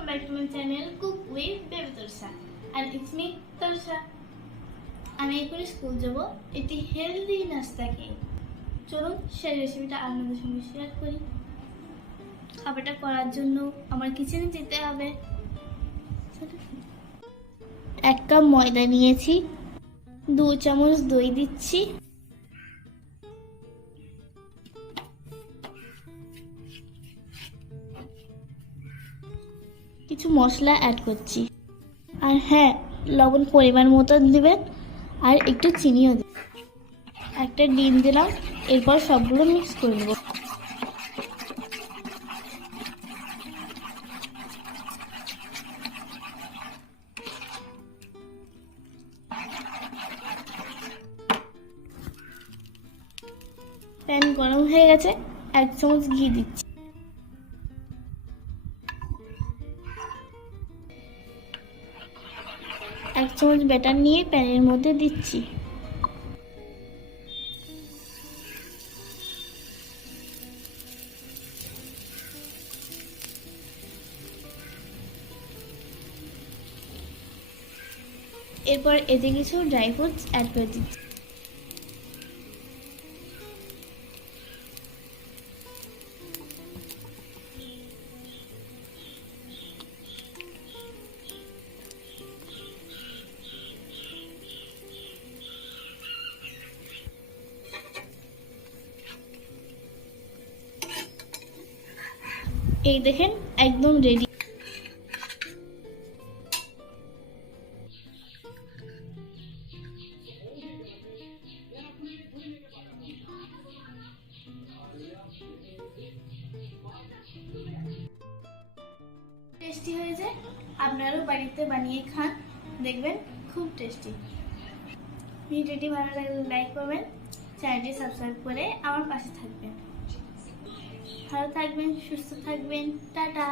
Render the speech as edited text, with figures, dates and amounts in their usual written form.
welcome back to my channel Cook with Baby Torsha and it's me Torsha. আমি এখন স্কুল যাব একটি হেলদি নাস্তা খেয়ে। চলুন সেই রেসিপিটা আপনাদের সঙ্গে শেয়ার করি। খাবারটা করার জন্য আমার কিচেনে যেতে হবে। 1 কাপ ময়দা নিয়েছি, 2 চামচ দই দিচ্ছি, কিছু মশলা অ্যাড করছি, আর হ্যাঁ, লবণ পরিমাণ মতো দিবেন আর একটু চিনিও দিবেন। একটা ডিম দিলাম, এরপর সবগুলো মিক্স করে নেব। প্যান গরম হয়ে গেছে, 1 চামচ ঘি দিচ্ছি। এক চামচ ব্যাটার নিয়ে প্যানের মধ্যে দিচ্ছি। এরপর এতে কিছু ড্রাই ফ্রুটস অ্যাড করে দিচ্ছি। এই দেখেন, একদম রেডি। টেস্টি হয়েছে, আপনারাও বাড়িতে বানিয়ে খান, দেখবেন খুব টেস্টি। ভিডিওটি ভালো লাগলে লাইক করবেন, চ্যানেলটি সাবস্ক্রাইব করে আমার পাশে থাকবেন। ভালো থাকবেন, সুস্থ থাকবেন, টাটা।